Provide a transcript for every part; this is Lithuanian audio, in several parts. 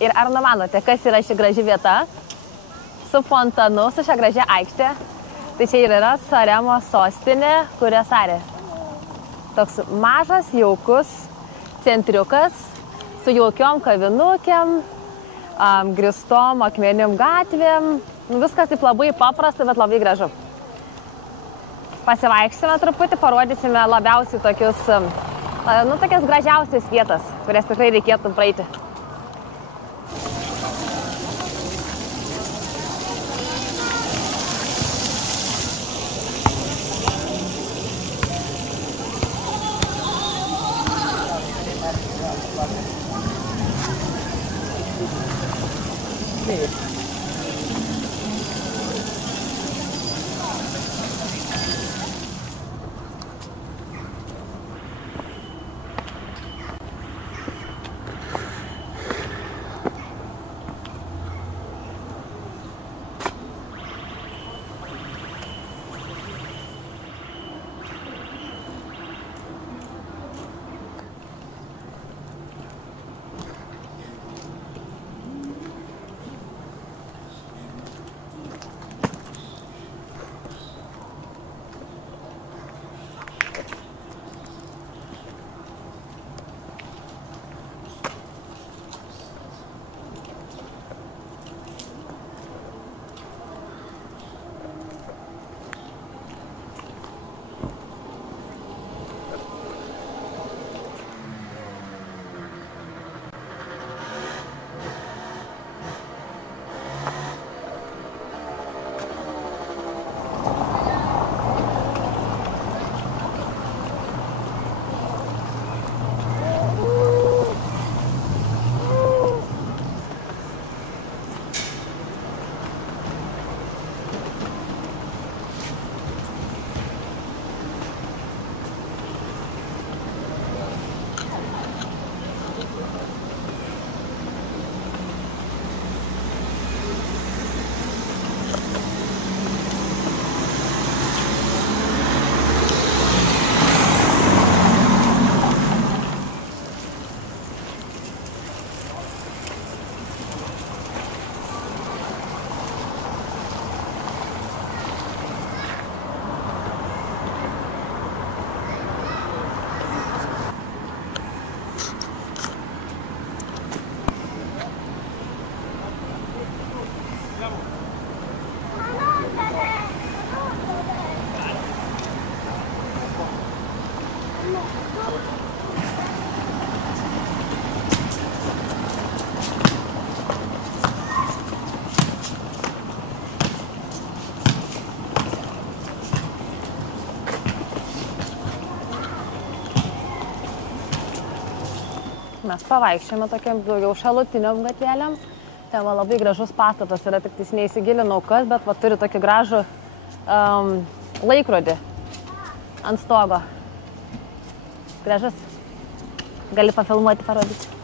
Ir ar numanote, kas yra ši graži vieta su fontanu, su šia gražia aikštė? Tai čia ir yra Saremos sostinė, kuria Sarė. Toks mažas, jaukus centriukas su jaukiom kavinukėm, grįstom akmenim gatvėm. Viskas taip labai paprasta, bet labai gražu. Pasivaikščiame truputį, parodysime labiausiai tokius, tokias gražiausias vietas, kurias tikrai reikėtų praeiti. Mes pavaikščiame tokiam daugiau šalutiniam gatvėlėm. Ten va labai gražus pastatas yra, tik neįsigilinau kas, bet va turi tokį gražų laikrodį ant stogo. Gražus. Gali pafilmuoti, parodyti.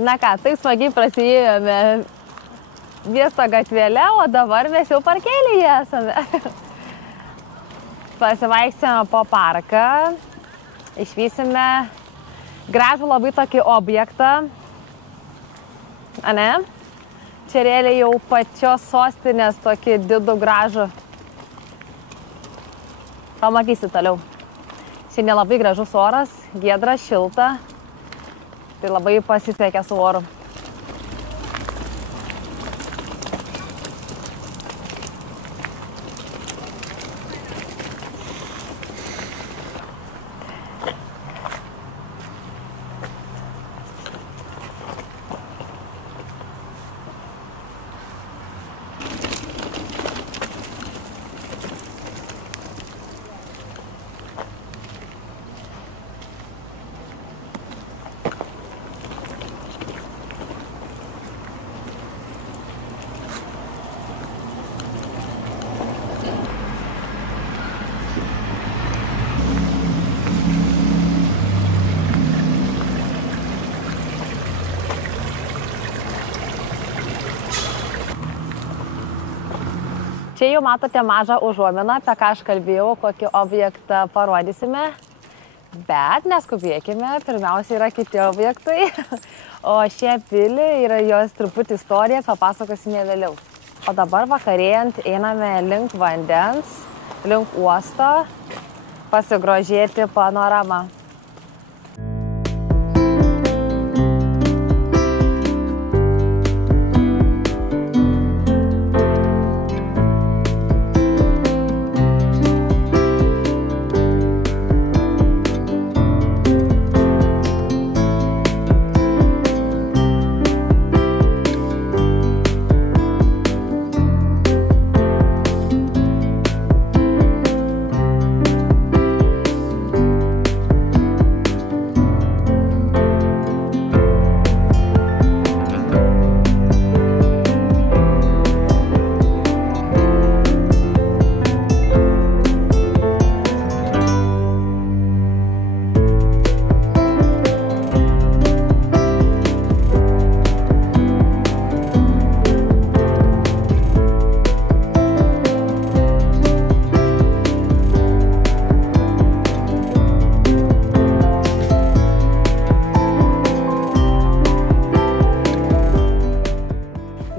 Na ką, taip smagiai prasijėjome miesto gatvėle, o dabar mes jau parkelyje esame. Pasivaiksime po parką, išvysime gražų labai tokį objektą. Ane? Čia realiai jau pačios sostinės tokį didų gražų. Pamatysi toliau. Šiandien labai gražus oras, giedra, šilta. Tai labai pasisekė su oru. Čia jau matote mažą užuominą, apie ką aš kalbėjau, kokį objektą parodysime. Bet neskubėkime, pirmiausia yra kiti objektai, o šią pilį yra jos truputį istorija, papasakosime vėliau. O dabar vakarėjant einame link vandens, link uosto, pasigrožėti panoramą.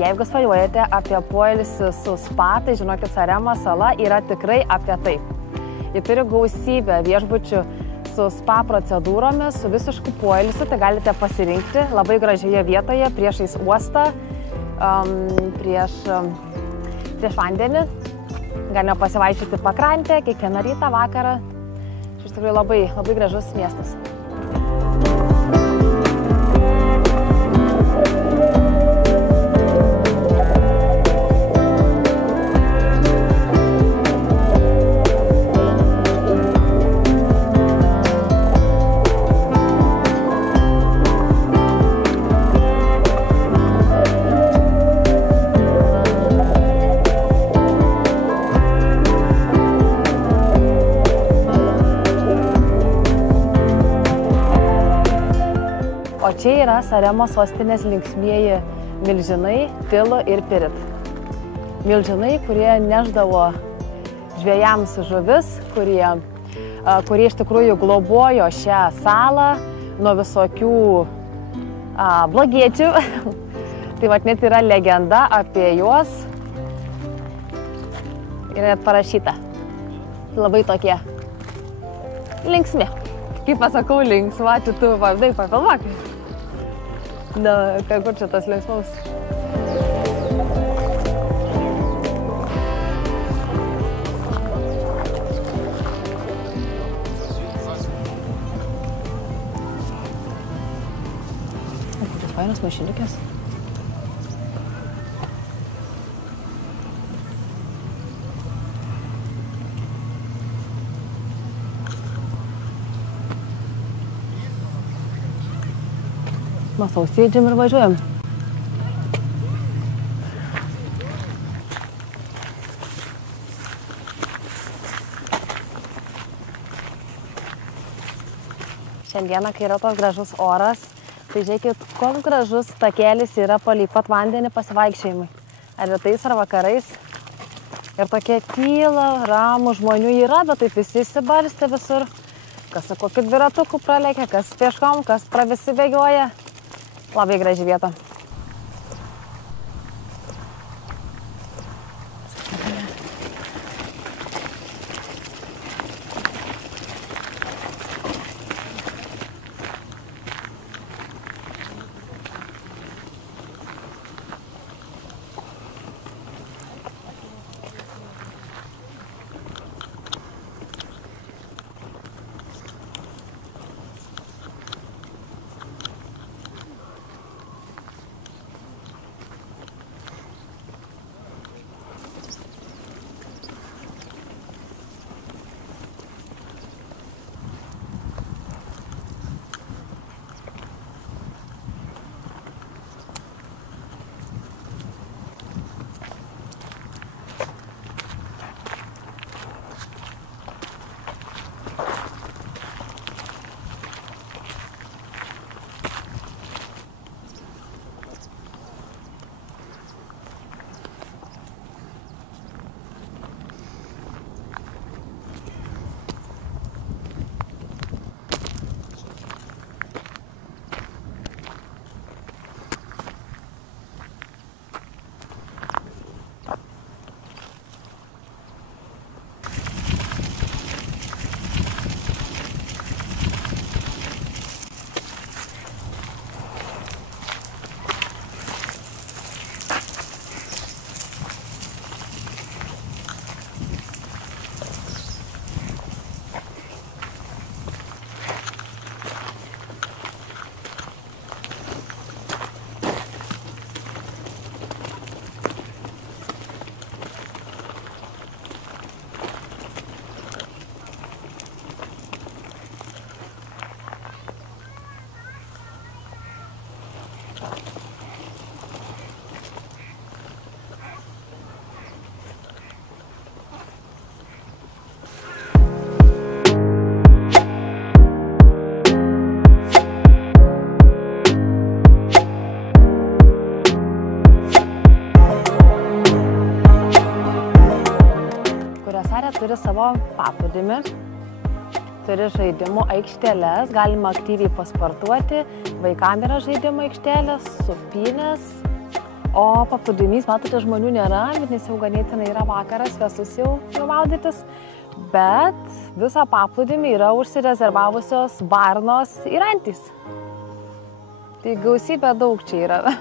Jeigu svajojate apie poilsį su spa, tai žinokit, Saremos sala yra tikrai apie tai. Ji turi gausybę viešbučių su spa procedūromis, su visišku poilsiu, tai galite pasirinkti labai gražioje vietoje, priešais uostą, prieš vandenį. Galime pasivaiščioti pakrantę, kiekvieną rytą, vakarą. Iš tikrųjų labai gražus miestas. O čia yra Saremos sostinės linksmieji milžinai Tilo ir Pirit. Milžinai, kurie neždavo žvejams žuvis, kurie iš tikrųjų globojo šią salą nuo visokių blogiečių. Tai vat net yra legenda apie juos. Ir net parašyta. Labai tokie linksmi. Kaip pasakau, linksma, čia tu vardai papilvak. Na, kur čia tas linksmaus? Kokios fainos mašinikės. Masau sėdžiam ir važiuojam. Šiandieną, kai yra toks gražus oras, Tai žiūrėkit, koks gražus takelis yra palei pat vandenį pasivaikščiojimui. Ar rytais, ar vakarais. Ir tokie tyla, ramų žmonių yra, bet taip visi įsibarstė visur. Kas su kokiu dviratuku pralekia, kas pieškom, kas pravisi bėgioja. Labai graži vieta. Turi savo paplūdimį, turi žaidimų aikšteles, galima aktyviai pasportuoti, vaikams yra žaidimų aikštelės, supynės, o paplūdimys, matote, žmonių nėra, nes jau ganėtinai yra vakaras, vėsus jau maudytis, bet visą paplūdimį yra užsirezervavusios varnos ir antys. Tai gausybė daug čia yra.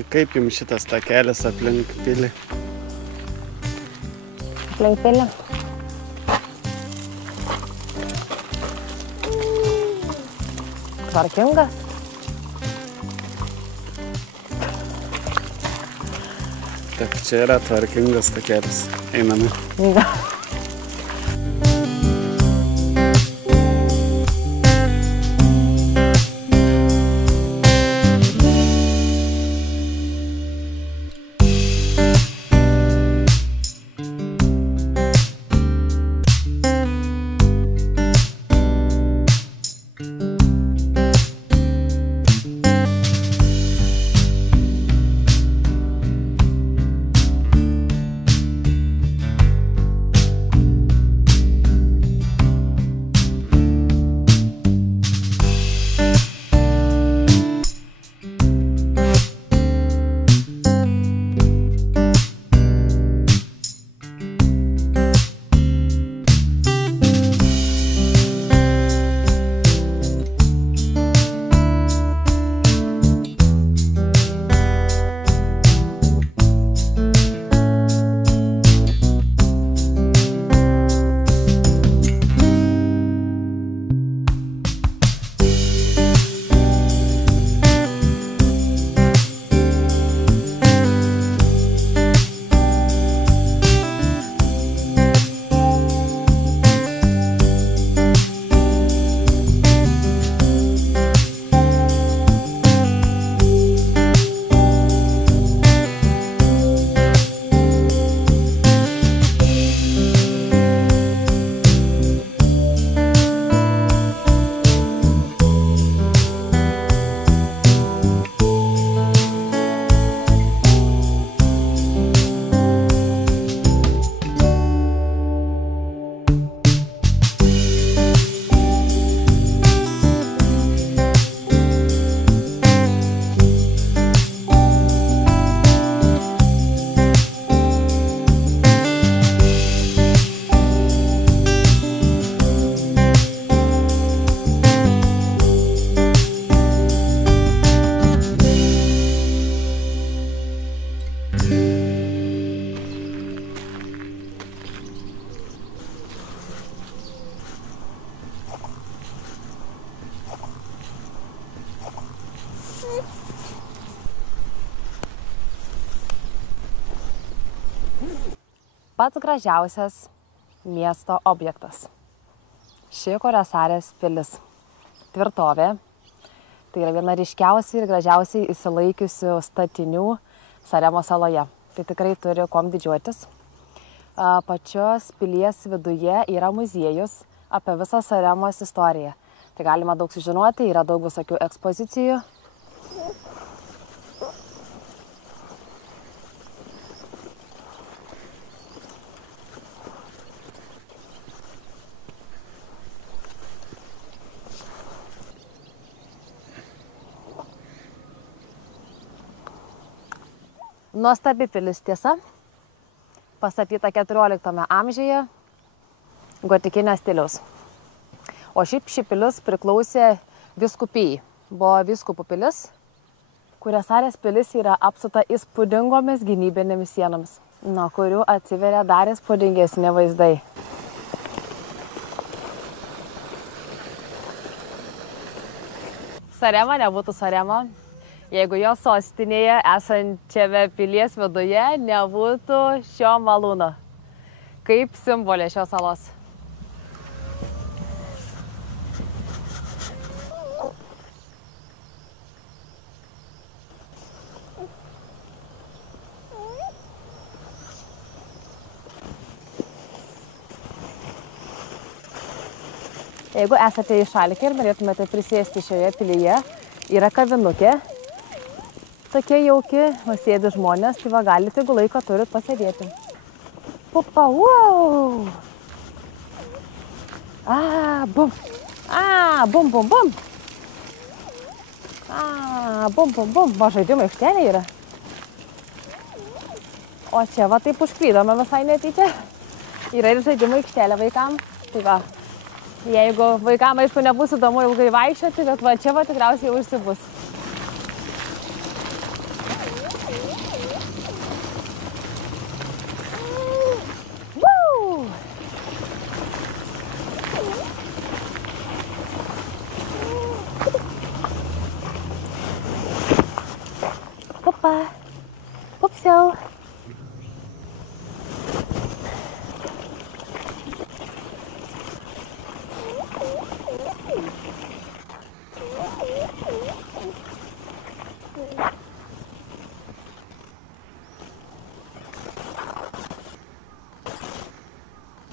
Tai kaip jums šitas takelis aplink pilį? Aplink pilį. Tvarkingas. Taip, čia yra tvarkingas takelis. Einame. Pats gražiausias miesto objektas. Ši Kuriasarės pilis. Tvirtovė. Tai yra viena ryškiausiai ir gražiausiai įsilaikiusių statinių Saremos saloje. Tai tikrai turi kuom didžiuotis. Pačios pilies viduje yra muziejus apie visą Saremos istoriją. Tai galima daug sužinoti, yra daug visokių ekspozicijų. Nuostabi pilis, tiesa, pastatyta 14 amžiuje, gotikinio stiliaus. O šiaip ši pilis priklausė vyskupijai. Buvo vyskupų pilis. Kuriasarės pilis yra apsuta įspūdingomis gynybinėmis sienomis, nuo kurių atsiveria dar įspūdingesni vaizdai. Sarema nebūtų Sarema, jeigu jo sostinėje esančiame pilies viduje nebūtų šio malūno, kaip simbolė šios salos. Jeigu esate į šalikę ir norėtumėte prisėsti šioje pilyje, yra kavinukė. Tokie jauki, sėdi žmonės, tai va galite, jeigu laiko turit, pasėdėti. Pupa, wow! Bum! Bum, bum, bum! Bum, bum, bum! Va, žaidimo aikštelė yra. O čia va taip užklydome visai netyčia. Yra ir žaidimo aikštelė vaikam. Tai va, jeigu vaikam, aišku, nebus įdomu ilgai vaikščioti, bet va čia va tikriausiai jau užsibus. Pupa. Pupsiau.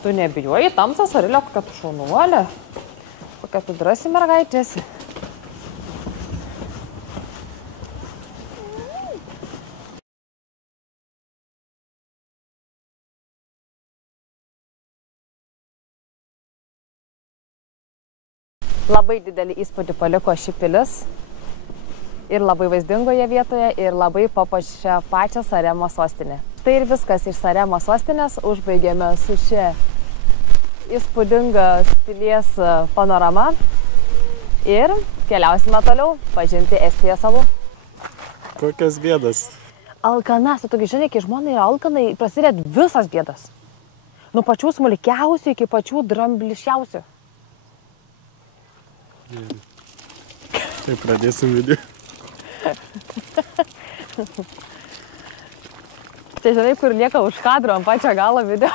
Tu nebijoji tamsas, Arilė, kokia tu šaunuolė? Kokia tu drąsi mergaitėsi? Labai didelį įspūdį paliko ši pilis. Ir labai vaizdingoje vietoje, ir labai papuošia pačią Saremos sostinę. Tai ir viskas iš Saremos sostinės. Užbaigėme su šia įspūdinga pilies panorama. Ir keliausime toliau pažinti Estijos salų. Kokios bėdas? Alkanas, tu tokia žinai, kai žmonai yra alkanai, prasideda visas bėdas. Nuo pačių smulkiausių iki pačių drambliškiausių. Tai pradėsim video. Tai žinai, kur lieka už kadro ant pačią galą video.